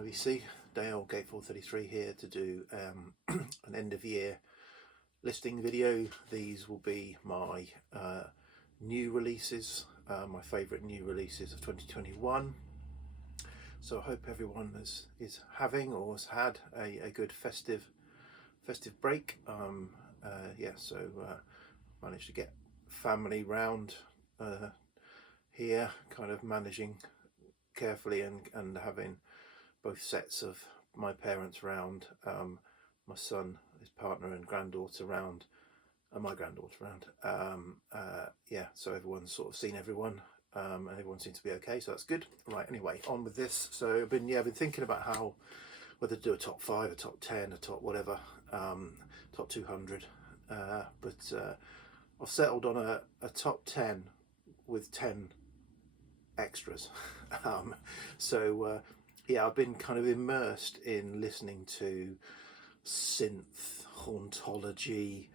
OEC, Dale, Gate 433 here to do an end of year listing video. These will be my new releases, my favourite new releases of 2021. So I hope everyone is having or has had a good festive break. Managed to get family round here, kind of managing carefully and having both sets of my parents round, my son, his partner and granddaughter round, and my granddaughter round. So everyone's sort of seen everyone, and everyone seems to be okay, so that's good. Right, anyway, on with this. So I've been thinking about whether to do a top 5, a top 10, a top whatever, top 200, but I've settled on a top 10 with 10 extras. I've been kind of immersed in listening to synth, hauntology,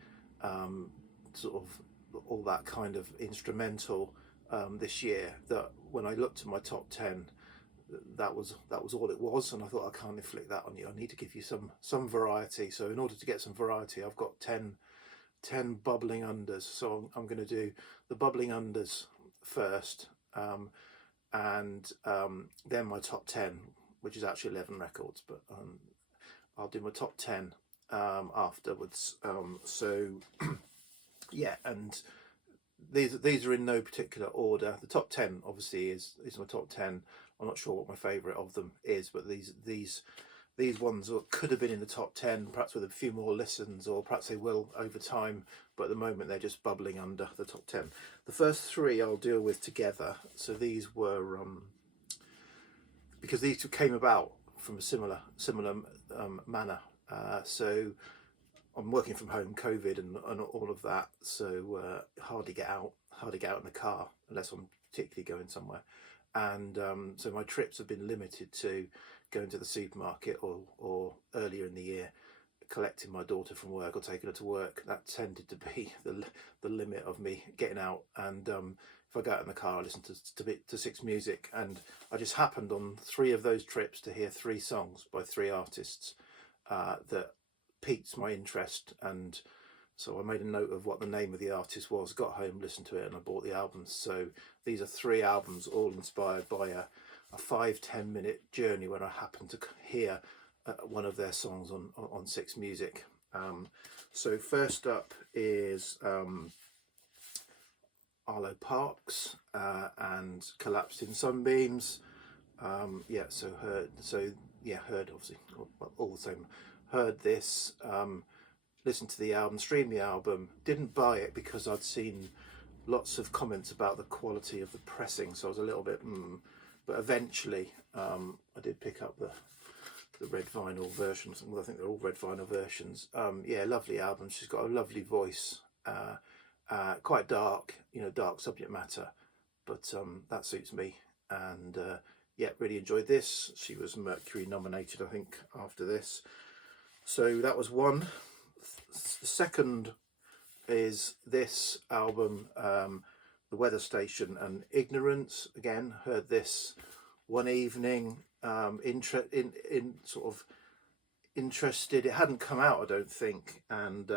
sort of all that kind of instrumental this year, that when I looked at my top 10, that was all it was, and I thought, I can't inflict that on you. I need to give you some variety. So in order to get some variety, I've got 10 bubbling unders. So I'm going to do the bubbling unders first, and then my top 10, which is actually 11 records, but I'll do my top 10 afterwards. And these are in no particular order. The top 10 obviously is my top 10. I'm not sure what my favourite of them is, but these ones could have been in the top 10, perhaps with a few more listens, or perhaps they will over time, but at the moment they're just bubbling under the top 10. The first 3 I'll deal with together. So these were because these two came about from a similar manner. So I'm working from home, COVID and all of that, so hardly get out in the car unless I'm particularly going somewhere. And so my trips have been limited to going to the supermarket or earlier in the year collecting my daughter from work or taking her to work. That tended to be the limit of me getting out. And if I go out in the car, I listen to 6 music, and I just happened on 3 of those trips to hear 3 songs by 3 artists that piqued my interest, and so I made a note of what the name of the artist was, got home, listened to it, and I bought the albums. So these are 3 albums, all inspired by a 5-10 minute journey when I happened to hear one of their songs on 6 Music. So first up is Arlo Parks and Collapsed in Sunbeams. Heard obviously all the same. Heard this, listened to the album, streamed the album, didn't buy it because I'd seen lots of comments about the quality of the pressing, so I was a little bit but eventually I did pick up the red vinyl versions. Well, I think they're all red vinyl versions. Lovely album. She's got a lovely voice, quite dark, dark subject matter, but that suits me. And really enjoyed this. She was Mercury nominated, I think, after this. So that was one. The second is this album, The Weather Station and Ignorance. Again, heard this one evening, interested. It hadn't come out, I don't think, and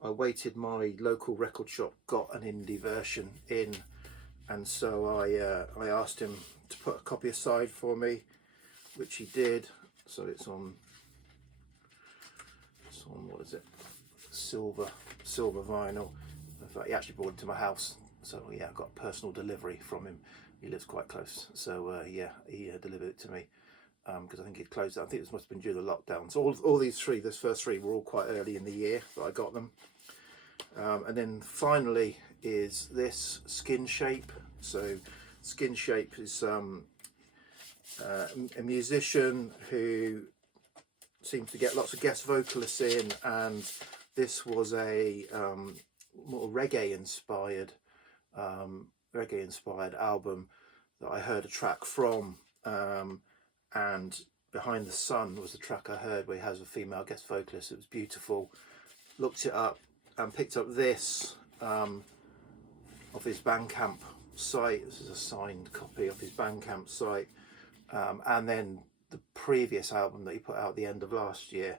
I waited. My local record shop got an indie version in, and so I asked him to put a copy aside for me, which he did. So it's on what is it, silver vinyl. In fact, he actually brought it to my house, so I got personal delivery from him. He lives quite close, so he delivered it to me, because I think he'd closed it. I think this must have been during the lockdown. So all these first three were all quite early in the year that I got them. And then finally is this Skin Shape. So Skin Shape is a musician who seems to get lots of guest vocalists in, and this was a more reggae inspired album that I heard a track from, and Behind the Sun was the track I heard where he has a female guest vocalist. It was beautiful. Looked it up and picked up this off his Bandcamp site. This is a signed copy of his Bandcamp site, and then previous album that he put out at the end of last year,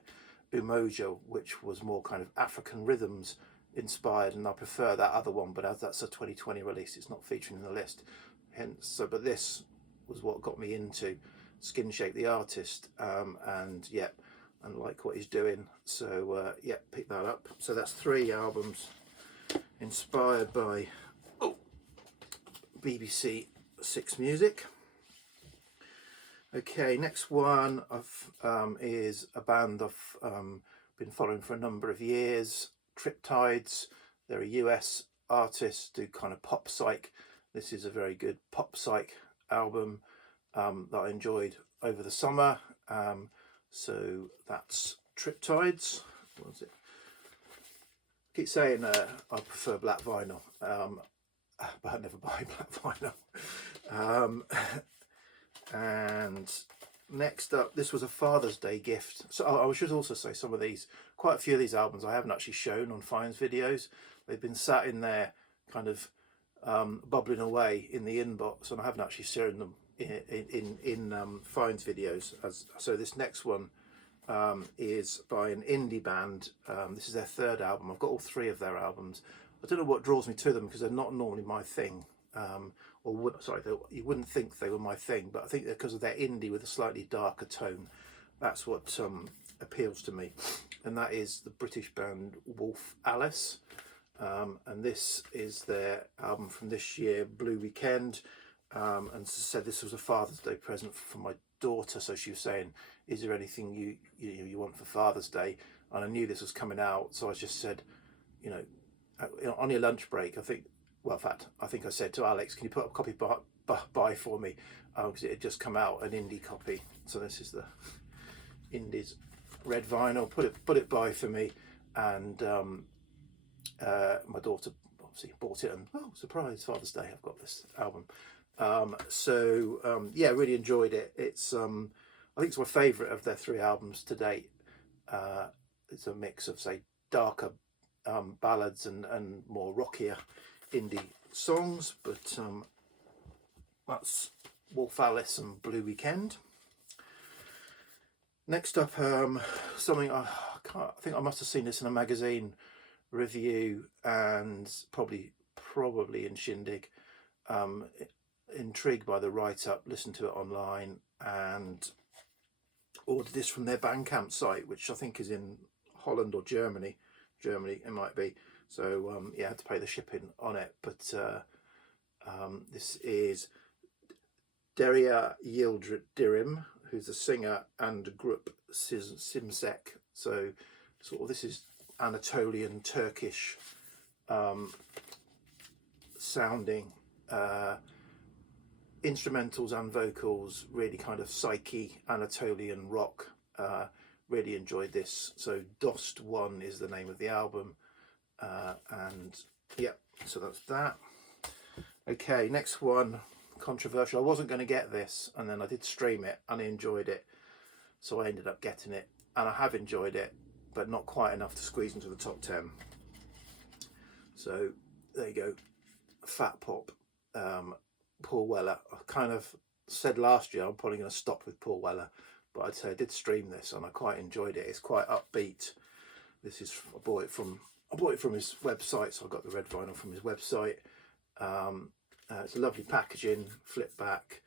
Umoja, which was more kind of African rhythms inspired, and I prefer that other one, but as that's a 2020 release, it's not featuring in the list. Hence, so but this was what got me into Skin Shape the artist, and yeah, and like what he's doing. So yeah, pick that up. So that's 3 albums inspired by BBC Six Music. Okay, next one is a band I've been following for a number of years, Triptides. They're a US artist, do kind of pop psych. This is a very good pop psych album that I enjoyed over the summer. So that's Triptides. What was it? I keep saying I prefer black vinyl, but I never buy black vinyl. And next up, this was a Father's Day gift. So I should also say quite a few of these albums I haven't actually shown on Fine's videos. They've been sat in there kind of bubbling away in the inbox, and I haven't actually shown them in Fine's videos. So this next one is by an indie band. This is their 3rd album. I've got all 3 of their albums. I don't know what draws me to them because they're not normally my thing. You wouldn't think they were my thing, but I think because of their indie with a slightly darker tone, that's what appeals to me. And that is the British band Wolf Alice, and this is their album from this year, Blue Weekend. And as I said, this was a Father's Day present for my daughter, so she was saying, is there anything you want for Father's Day? And I knew this was coming out, so I just said, on your lunch break, in fact, I think I said to Alex, can you put up a copy by for me? Because it had just come out, an indie copy. So this is the Indies red vinyl. Put it by for me, and my daughter obviously bought it, and surprise, Father's Day, I've got this album. Yeah, really enjoyed it. It's I think it's my favourite of their 3 albums to date. It's a mix of, say, darker ballads and more rockier indie songs, but that's Wolf Alice and Blue Weekend. Next up, something I think I must have seen this in a magazine review, and probably in Shindig. Intrigued by the write-up, listened to it online, and ordered this from their Bandcamp site, which I think is in Holland or Germany it might be. So yeah, I had to pay the shipping on it, but this is Derya Yildirim, who's a singer, and Group Simsek. So sort of this is Anatolian Turkish sounding instrumentals and vocals, really kind of psyche Anatolian rock. Really enjoyed this. So Dost One is the name of the album, and yeah, so that's that. Okay, next one, controversial. I wasn't going to get this, and then I did stream it and I enjoyed it, so I ended up getting it, and I have enjoyed it, but not quite enough to squeeze into the top 10. So there you go, Fat Pop, Paul Weller. I kind of said last year I'm probably going to stop with Paul Weller, but I'd say I did stream this and I quite enjoyed it. It's quite upbeat. This is, I bought it from his website, so I got the red vinyl from his website. It's a lovely packaging, flip back,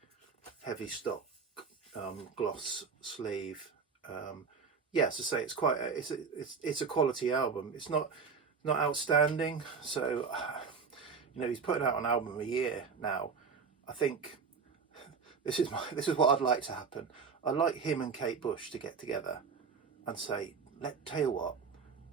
heavy stock, gloss sleeve. Yeah, as I say, it's quite it's a quality album. It's not outstanding. So he's putting out an album a year now. I think this is what I'd like to happen. I'd like him and Kate Bush to get together and say, tell you what,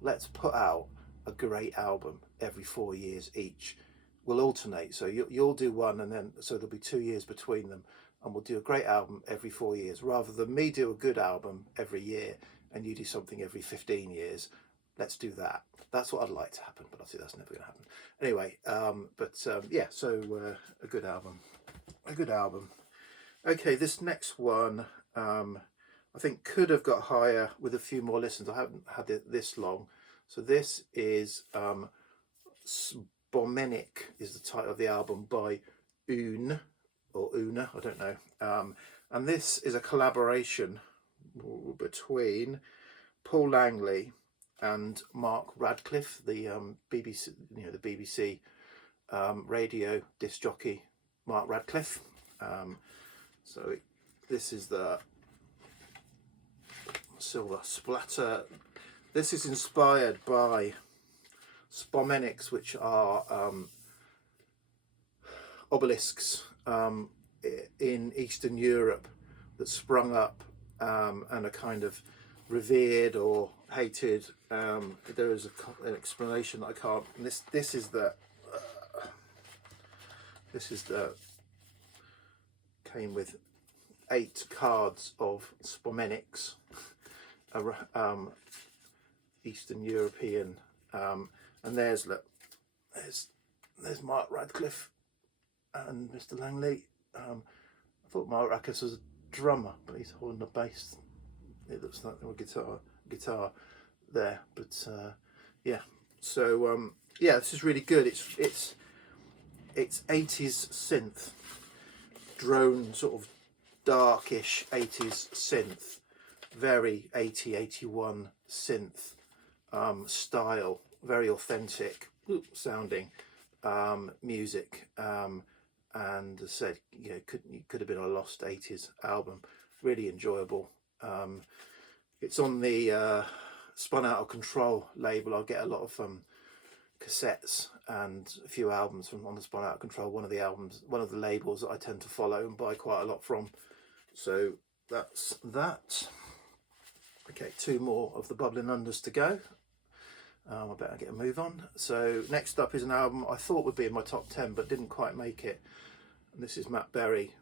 let's put out a great album every 4 years each. We'll alternate, so you'll do one, and then so there'll be 2 years between them, and we'll do a great album every 4 years, rather than me do a good album every year and you do something every 15 years. Let's do that. That's what I'd like to happen, but obviously that's never going to happen. Anyway, yeah, so a good album. Okay, this next one I think could have got higher with a few more listens. I haven't had it this long. So this is Bomenic is the title of the album, by Oona, I don't know. And this is a collaboration between Paul Langley and Mark Radcliffe, the BBC, the BBC radio disc jockey, Mark Radcliffe. This is the silver splatter. This is inspired by spomenics, which are obelisks in Eastern Europe that sprung up and are kind of revered or hated. There is an explanation that I can't. And this is the came with 8 cards of spomenics, Eastern European, and there's there's Mark Radcliffe and Mr. Langley. I thought Mark Radcliffe was a drummer, but he's holding a bass. It looks like a guitar there, but yeah. So yeah, this is really good. It's 80s synth, drone, sort of darkish 80s synth, very 81 synth style, very authentic sounding music, and as I said, could have been a lost 80s album. Really enjoyable. It's on the Spun Out of Control label. I'll get a lot of cassettes and a few albums from on the Spun Out of Control, one of the labels that I tend to follow and buy quite a lot from. So that's that. Okay, 2 more of the Bubbling Unders to go. I better get a move on. So next up is an album I thought would be in my top 10 but didn't quite make it. And this is Matt Berry,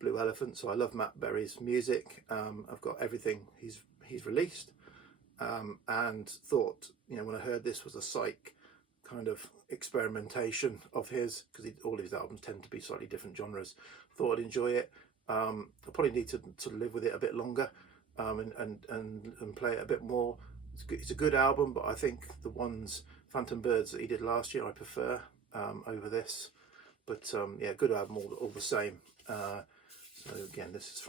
Blue Elephant. So I love Matt Berry's music. I've got everything he's released, and thought, when I heard this was a psych kind of experimentation of his, because all his albums tend to be slightly different genres, thought I'd enjoy it. I probably need to live with it a bit longer, and play it a bit more. It's a good album, but I think the ones Phantom Birds that he did last year I prefer over this. But yeah, good album all the same. So again, this is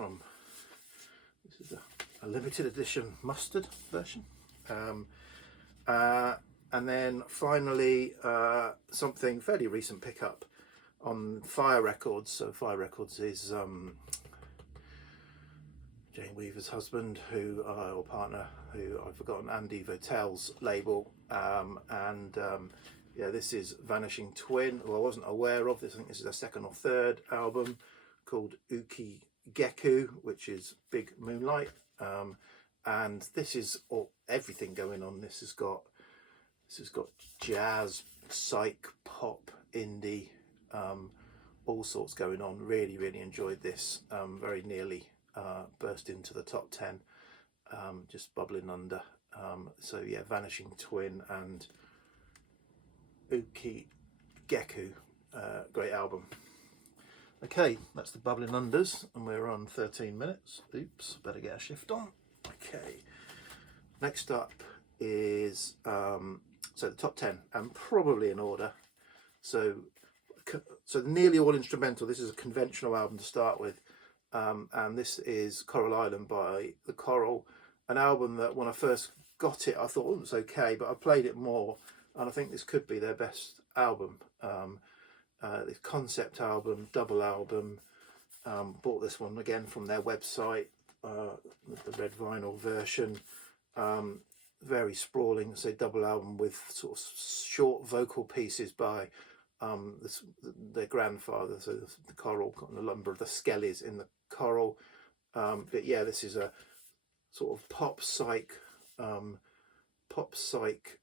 a limited edition mustard version. And then finally, something fairly recent pickup on Fire Records. So Fire Records is Jane Weaver's husband, or partner, who I've forgotten, Andy Votel's label. Yeah, this is Vanishing Twin, who I wasn't aware of. I think this is their 2nd or 3rd album, called Uki Geku, which is Big Moonlight. And this is everything going on. This has got jazz, psych, pop, indie, all sorts going on. Really, really enjoyed this. Very nearly burst into the top 10, just bubbling under. So yeah, Vanishing Twin and Uki Geku, great album. Okay, that's the Bubbling Unders, and we're on 13 minutes. Oops, better get a shift on. Okay, next up is so the top 10, and probably in order. So nearly all instrumental. This is a conventional album to start with, and this is Coral Island by the Coral, an album that when I first got it I thought it was okay, but I played it more and I think this could be their best album. This concept album, double album. Bought this one again from their website, the red vinyl version. Very sprawling, say double album with sort of short vocal pieces by their grandfather, so the Coral, and a number of the Skellies in the Coral. But yeah, this is a sort of pop psych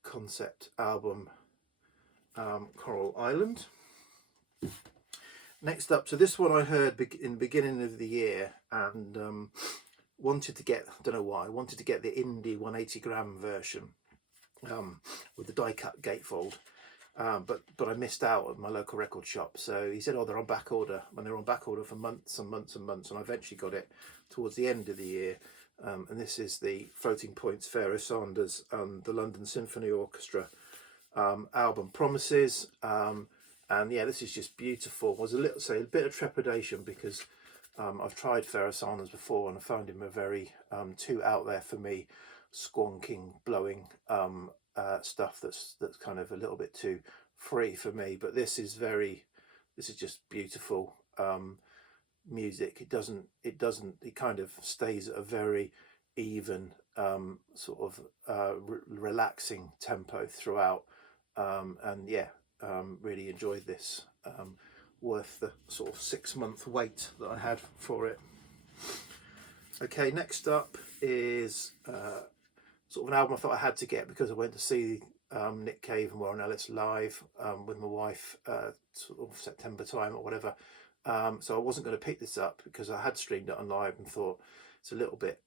concept album, Coral Island. Next up, so this one I heard in the beginning of the year, and wanted to get, I don't know why, I wanted to get the indie 180 gram version with the die cut gatefold, but I missed out at my local record shop. So he said, oh, they're on back order, and they're on back order for months and months and months, and I eventually got it towards the end of the year. And this is the Floating Points, Pharaoh Sanders and the London Symphony Orchestra album, Promises. And yeah, this is just beautiful. Was a bit of trepidation because I've tried Ferrosanas before and I found him a very too out there for me, squonking, blowing stuff that's kind of a little bit too free for me. But this is just beautiful music. It kind of stays at a very even sort of relaxing tempo throughout, and yeah, really enjoyed this. Worth the sort of 6-month wait that I had for it. Okay, next up is sort of an album I thought I had to get because I went to see Nick Cave and Warren Ellis live with my wife sort of September time or whatever. So I wasn't going to pick this up because I had streamed it on live and thought it's a little bit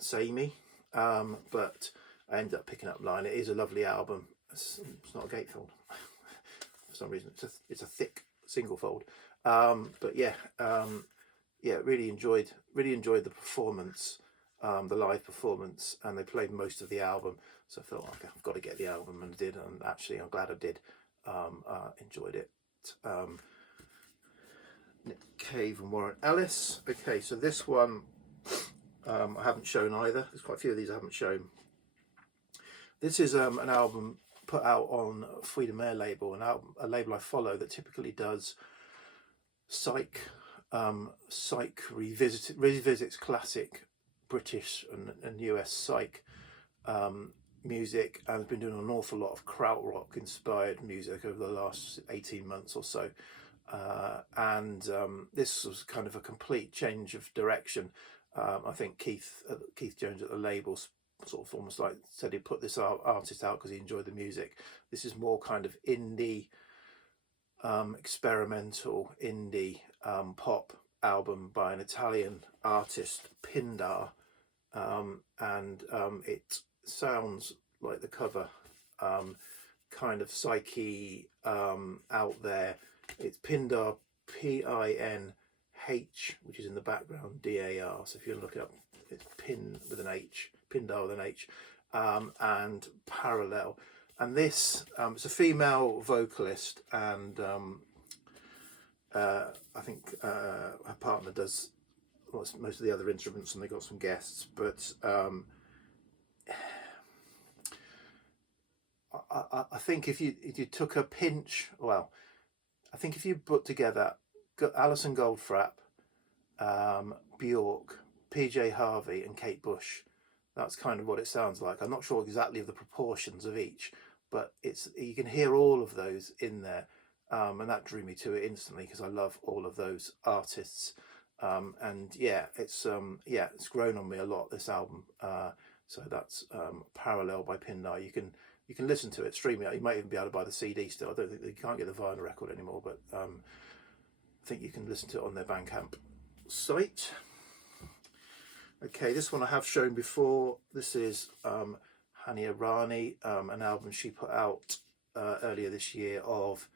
samey, but I ended up picking up Line. It is a lovely album. It's not a gatefold for some reason. It's a thick single fold, but yeah, really enjoyed the performance, the live performance, and they played most of the album, so I thought, okay, I've got to get the album, and I did, and actually I'm glad I did. Enjoyed it. Nick Cave and Warren Ellis. Okay, so this one I haven't shown either. There's quite a few of these I haven't shown. This is an album put out on Fruit de Mer label, a label I follow that typically does psych revisits classic British and US psych music, and has been doing an awful lot of krautrock inspired music over the last 18 months or so. And this was kind of a complete change of direction. I think Keith Jones at the label sort of almost like said he put this artist out because he enjoyed the music. This is more kind of indie, experimental indie pop album by an Italian artist, Pindar, and it sounds like the cover, kind of psyche, out there. It's Pindar, P-I-N-H, which is in the background, D-A-R. So if you look it up, it's Pin with an H, Pindar with an H, and Parallel. And this, it's a female vocalist, and I think her partner does most of the other instruments, and they got some guests. But I think if you took a pinch, well, I think if you put together Alison Goldfrapp, Bjork, PJ Harvey and Kate Bush, that's kind of what it sounds like. I'm not sure exactly of the proportions of each, but you can hear all of those in there, and that drew me to it instantly because I love all of those artists. And yeah, it's grown on me a lot, this album. So that's Parallel by Pindar. You can listen to it, stream it. You might even be able to buy the CD still. I don't think you can't get the vinyl record anymore, but I think you can listen to it on their Bandcamp site. Okay, this one I have shown before. This is Hania Rani, an album she put out earlier this year of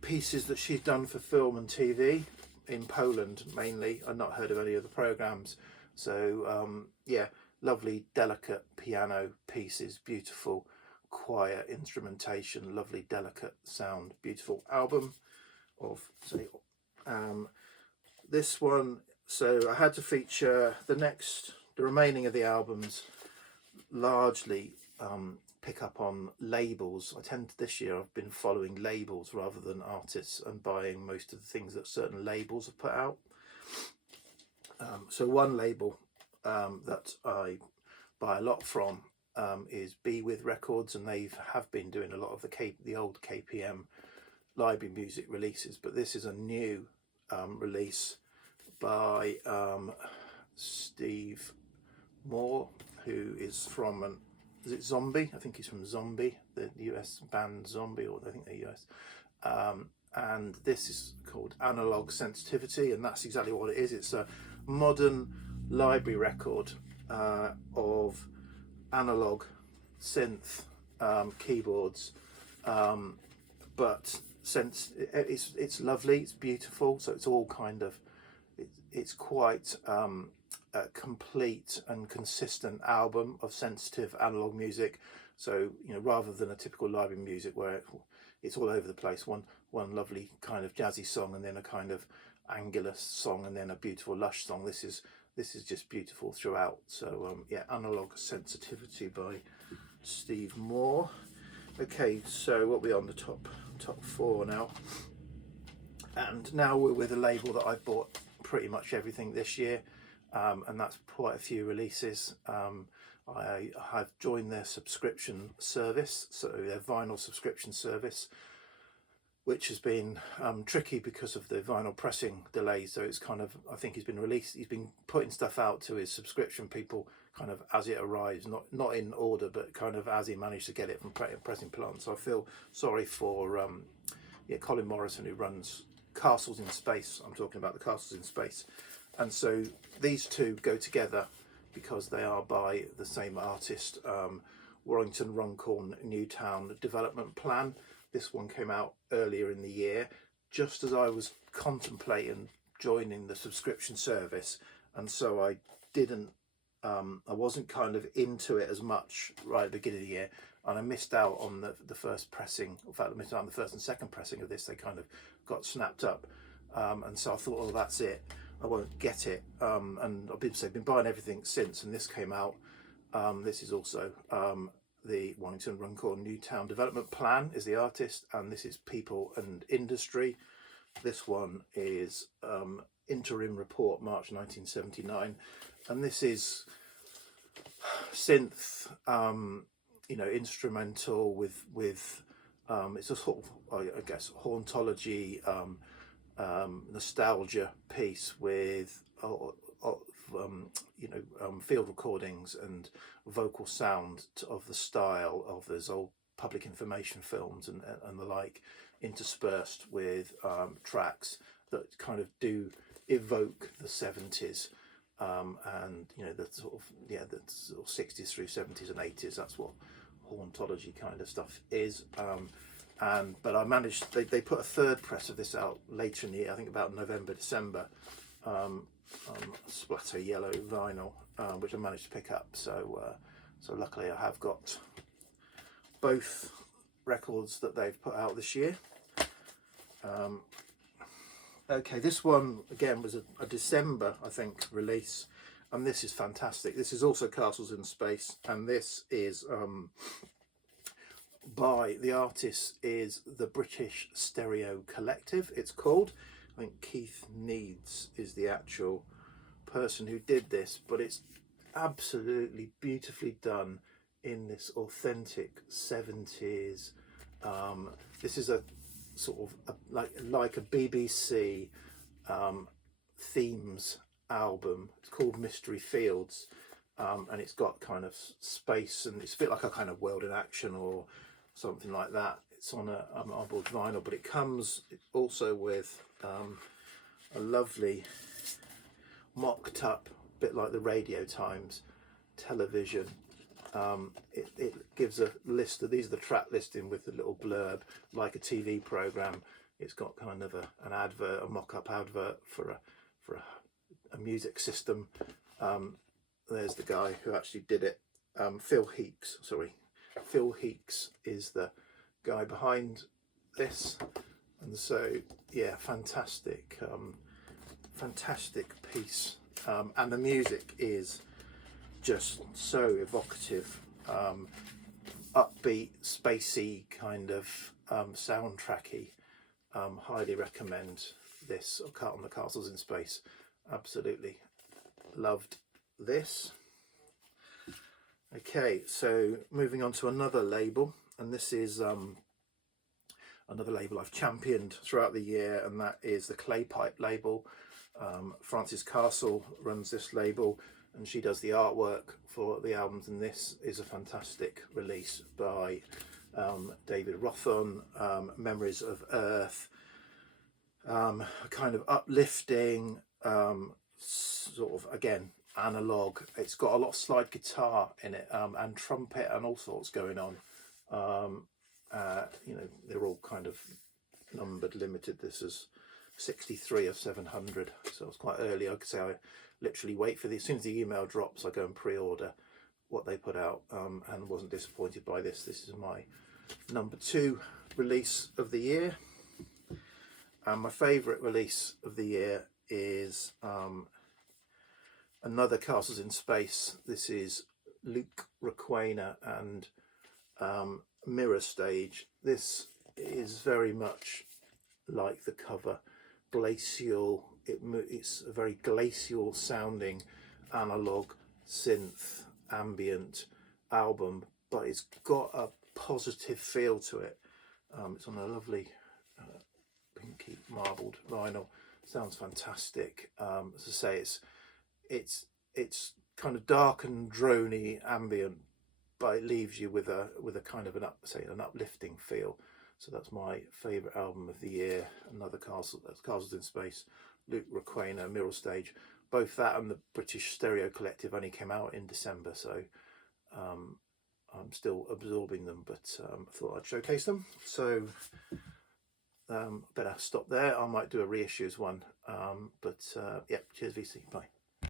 pieces that she's done for film and TV in Poland mainly. I've not heard of any of the programs, so yeah, lovely delicate piano pieces, beautiful quiet instrumentation, lovely delicate sound, beautiful album of this one. So I had to feature the remaining of the albums largely pick up on labels. This year I've been following labels rather than artists and buying most of the things that certain labels have put out. So one label that I buy a lot from is Be With Records, and they have been doing a lot of the old KPM library music releases, but this is a new release by Steve Moore, who is from is it Zombie? I think he's from Zombie, the US band Zombie, or I think they're US. And this is called Analog Sensitivity, and that's exactly what it is. It's a modern library record of analog synth keyboards, but it's lovely, it's beautiful. So it's all kind of it's quite a complete and consistent album of sensitive analog music. So rather than a typical library music where it's all over the place. One lovely kind of jazzy song, and then a kind of angular song, and then a beautiful lush song. This is just beautiful throughout. So yeah, Analog Sensitivity by Steve Moore. Okay, so what are we on the top 4 now? And now we're with a label that I've bought pretty much everything this year, and that's quite a few releases. I have joined their subscription service, so their vinyl subscription service, which has been tricky because of the vinyl pressing delays. So it's kind of, I think he's been putting stuff out to his subscription people kind of as it arrives, not in order, but kind of as he managed to get it from pressing plants. So I feel sorry for Colin Morrison, who runs Castles in Space. I'm talking about the Castles in Space. And so these two go together because they are by the same artist, Warrington Runcorn Newtown Development Plan. This one came out earlier in the year, just as I was contemplating joining the subscription service, and so I wasn't kind of into it as much right at the beginning of the year, and I missed out on the first pressing. In fact, I missed out on the first and second pressing of this. They kind of got snapped up, and so I thought, oh, that's it, I won't get it. And I've been buying everything since, and this came out. This is also the Warrington Runcorn Newtown Development Plan is the artist, and this is People and Industry. This one is Interim Report, March 1979, and this is synth, instrumental with it's a sort of, I guess, hauntology, nostalgia piece with field recordings and vocal sound of the style of those old public information films and the like, interspersed with tracks that kind of do evoke the 70s, and the sort of 60s through 70s and 80s. That's what hauntology kind of stuff is. But I managed, they put a third press of this out later in the year, I think about November, December, splatter yellow vinyl, which I managed to pick up. So luckily I have got both records that they've put out this year. Okay, this one again was a December, I think, release, and this is fantastic. This is also Castles in Space, and this is by the artist is the British Stereo Collective, it's called. I think Keith Needs is the actual person who did this, but it's absolutely beautifully done in this authentic 70s. This is a sort of like a BBC themes album. It's called Mystery Fields, and it's got kind of space, and it's a bit like a kind of World in Action or something like that. It's on a artboard vinyl, but it comes also with a lovely mocked up, bit like the Radio Times television. It gives a list of, these are the track listing with the little blurb, like a TV program. It's got kind of an advert, a mock-up advert for a music system. There's the guy who actually did it, Phil Heeks. Phil Heeks is the guy behind this, and so yeah, fantastic piece, and the music is just so evocative, upbeat, spacey kind of soundtracky. Highly recommend this, on the Castles in Space. Absolutely loved this. Okay, so moving on to another label, and this is another label I've championed throughout the year, and that is the Claypipe label. Frances Castle runs this label, and she does the artwork for the albums, and this is a fantastic release by David Rothon, Memories of Earth, kind of uplifting, sort of, again, analog. It's got a lot of slide guitar in it, and trumpet and all sorts going on. They're all kind of numbered, limited. This is 63 of 700, so it's quite early. I could say I literally wait for as soon as the email drops, I go and pre-order what they put out, and wasn't disappointed by this. This is my number 2 release of the year, and my favourite release of the year is another Castles in Space. This is Luke Requena and Mirror Stage. This is very much like the cover, glacial. It's a very glacial sounding analog synth ambient album, but it's got a positive feel to it. It's on a lovely pinky marbled vinyl. Sounds fantastic. As I say, it's kind of dark and drony ambient, but it leaves you with a kind of an uplifting feel. So that's my favourite album of the year. Another Castles in Space, Luke Requena, Mirror Stage. Both that and the British Stereo Collective only came out in December, so I'm still absorbing them, but I thought I'd showcase them. So better stop there. I might do a reissues one, but yeah, cheers VC, bye.